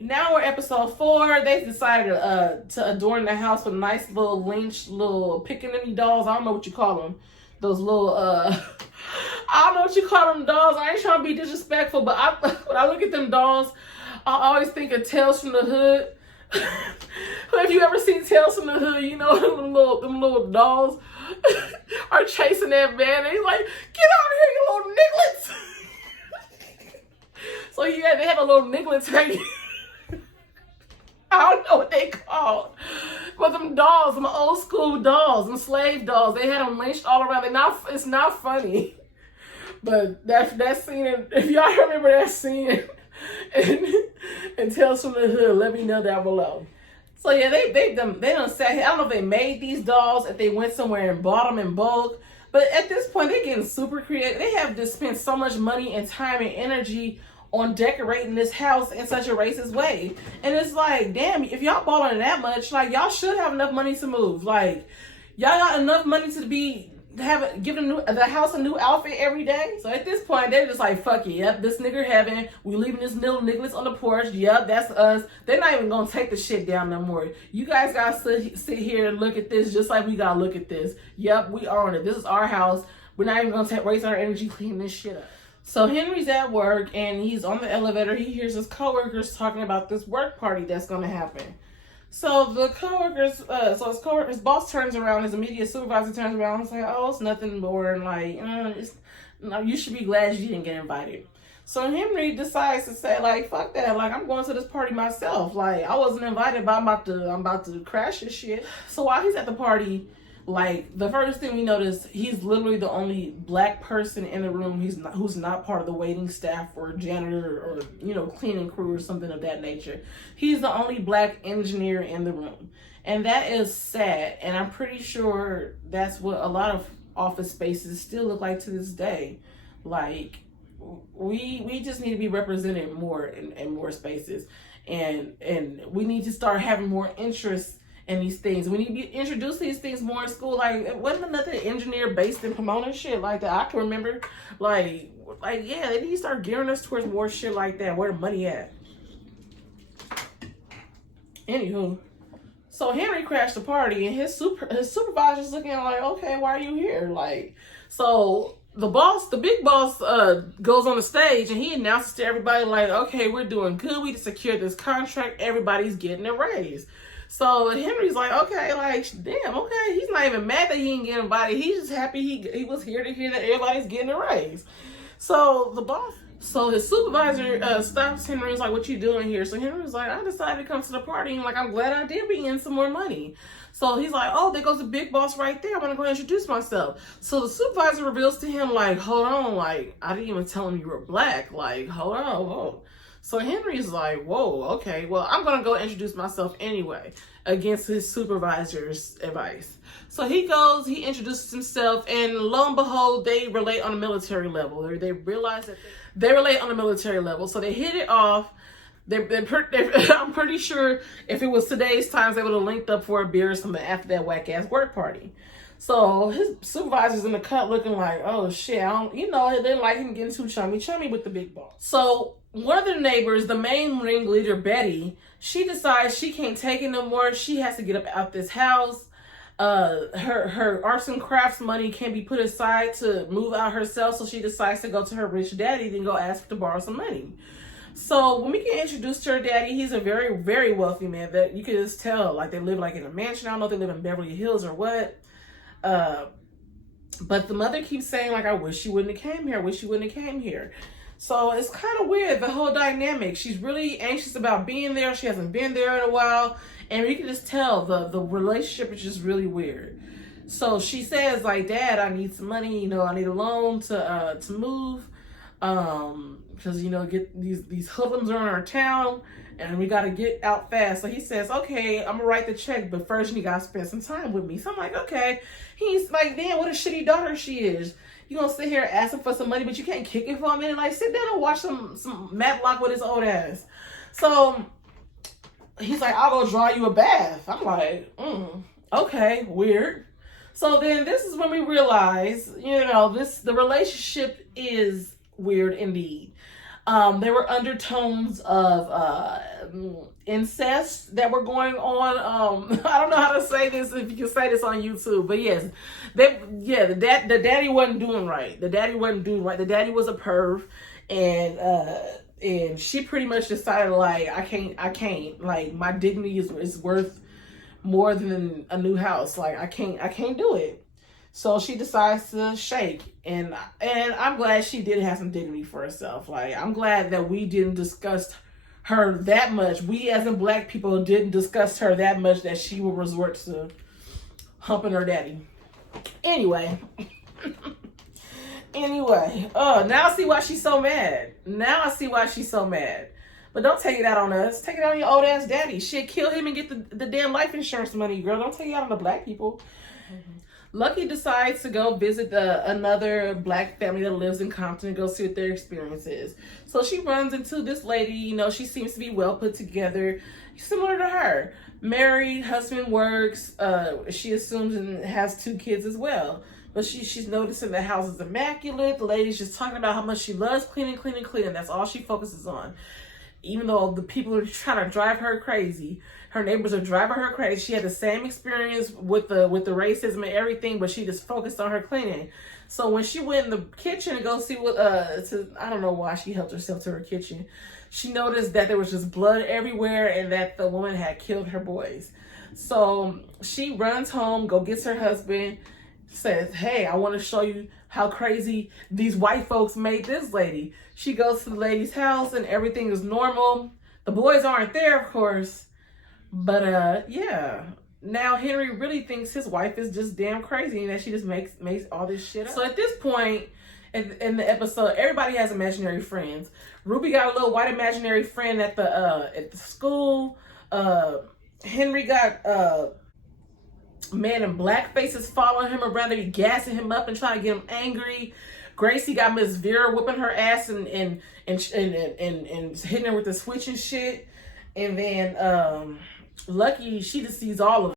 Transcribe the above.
Now we're episode 4. They decided to adorn the house with nice little lynch, little pickaninny dolls. I don't know what you call them. Those little, I don't know what you call them dolls. I ain't trying to be disrespectful, but when I look at them dolls, I always think of Tales from the Hood. If you ever seen Tales from the Hood, you know them little dolls are chasing that man, and he's like, "Get out of here, you little nigglets!" So yeah, they have a little nigglets hanging. I don't know what they called, but them dolls, them old school dolls, them slave dolls, they had them lynched all around. It's not funny, but that scene. If y'all remember that scene and Tales from the Hood, let me know down below. So yeah, they done sat here. I don't know if they made these dolls, if they went somewhere and bought them in bulk, but at this point they're getting super creative. They have just spent so much money and time and energy on decorating this house in such a racist way. And it's like, damn, if y'all balling that much, like, y'all should have enough money to move. Like, y'all got enough money to give the house a new outfit every day. So at this point, they're just like, fuck it. Yep, this nigger heaven. We leaving this little nigglets on the porch. Yep, that's us. They're not even gonna take the shit down no more. You guys gotta sit here and look at this just like we gotta look at this. Yep, we own it. This is our house. We're not even gonna waste our energy cleaning this shit up. So Henry's at work and he's on the elevator. He hears his coworkers talking about this work party that's going to happen. So the coworkers, his boss turns around, his immediate supervisor turns around and says, "Oh, it's nothing more than like, you should be glad you didn't get invited." So Henry decides to say, like, fuck that, like, I'm going to this party myself. Like, I wasn't invited, but I'm about to crash this shit. So while he's at the party, like, the first thing we notice, he's literally the only black person in the room who's not part of the waiting staff or janitor or, cleaning crew or something of that nature. He's the only black engineer in the room. And that is sad. And I'm pretty sure that's what a lot of office spaces still look like to this day. Like, we just need to be represented more in more spaces. And we need to start having more interest in these things. We need to be introducing these things more in school. Like, wasn't another engineer based in Pomona shit like that? I can remember. Like yeah, they need to start gearing us towards more shit like that. Where the money at? Anywho, so Henry crashed the party, and his supervisor's looking like, okay, why are you here? Like, so the big boss, goes on the stage and he announces to everybody, like, okay, we're doing good. We secured this contract. Everybody's getting a raise. So Henry's like, okay, like, damn, okay. He's not even mad that he didn't get invited. He's just happy he was here to hear that everybody's getting a raise. So his supervisor stops Henry and is like, what you doing here? So Henry's like, I decided to come to the party, and like, I'm glad I did bring in some more money. So he's like, oh, there goes the big boss right there. I'm gonna go introduce myself. So the supervisor reveals to him, like, hold on, like, I didn't even tell him you were black. Like, hold on, whoa. So Henry's like, whoa, okay, well, I'm going to go introduce myself anyway, against his supervisor's advice. So he goes, he introduces himself, and lo and behold, they relate on a military level. They realize that they relate on a military level. So they hit it off. I'm pretty sure if it was today's times, they would have linked up for a beer or something after that whack-ass work party. So his supervisor's in the cut looking like, oh, shit, they didn't like him getting too chummy with the big boss. So one of the neighbors, the main ringleader, Betty, she decides she can't take it no more. She has to get up out this house. Her arts and crafts money can be put aside to move out herself. So she decides to go to her rich daddy and go ask to borrow some money. So when we get introduced to her daddy, he's a very, very wealthy man that you can just tell, like, they live like in a mansion. I don't know if they live in Beverly Hills or what. But the mother keeps saying, like, I wish you wouldn't have came here. I wish you wouldn't have came here. So it's kind of weird, the whole dynamic. She's really anxious about being there. She hasn't been there in a while. And you can just tell the relationship is just really weird. So she says, like, Dad, I need some money. I need a loan to move. Because, get these hoodlums are in our town and we got to get out fast. So he says, okay, I'm going to write the check, but first you got to spend some time with me. So I'm like, okay. He's like, damn, what a shitty daughter she is. You gonna sit here asking for some money, but you can't kick it for a minute? Like, sit down and watch some Matlock with his old ass. So he's like, I'll go draw you a bath. I'm like, okay, weird. So then this is when we realize, the relationship is weird indeed. There were undertones of incest that were going on. I don't know how to say this, if you can say this on YouTube, but yes, the daddy wasn't doing right. The daddy wasn't doing right. The daddy was a perv, and she pretty much decided, like, I can't, like, my dignity is worth more than a new house. Like, I can't do it. So she decides to shake, and I'm glad she did have some dignity for herself. Like, I'm glad that we didn't discuss her that much. We as in black people didn't discuss her that much that she would resort to humping her daddy. Anyway. Now I see why she's so mad. Now I see why she's so mad. But don't take it out on us. Take it out on your old ass daddy. Shit, kill him and get the damn life insurance money, girl. Don't take it out on the black people. Mm-hmm. Lucky decides to go visit another black family that lives in Compton and go see what their experience is. So she runs into this lady, you know, she seems to be well put together, similar to her. Married, husband works, she assumes and has 2 kids as well. But she's noticing the house is immaculate. The lady's just talking about how much she loves cleaning. That's all she focuses on. Even though the people are trying to drive her crazy, her neighbors are driving her crazy. She had the same experience with the racism and everything, but she just focused on her cleaning. So when she went in the kitchen to go see what, I don't know why she helped herself to her kitchen, she noticed that there was just blood everywhere and that the woman had killed her boys. So she runs home, gets her husband, says, hey, I want to show you how crazy these white folks made this lady. She goes to the lady's house and everything is normal. The boys aren't there, of course. But yeah. Now Henry really thinks his wife is just damn crazy and that she just makes all this shit up. So at this point in the episode, everybody has imaginary friends. Ruby got a little white imaginary friend at the school. Henry got man in black faces following him around. They be gassing him up and trying to get him angry. Gracie got Miss Vera whipping her ass and hitting her with the switch and shit. And then Lucky, she just sees all of it.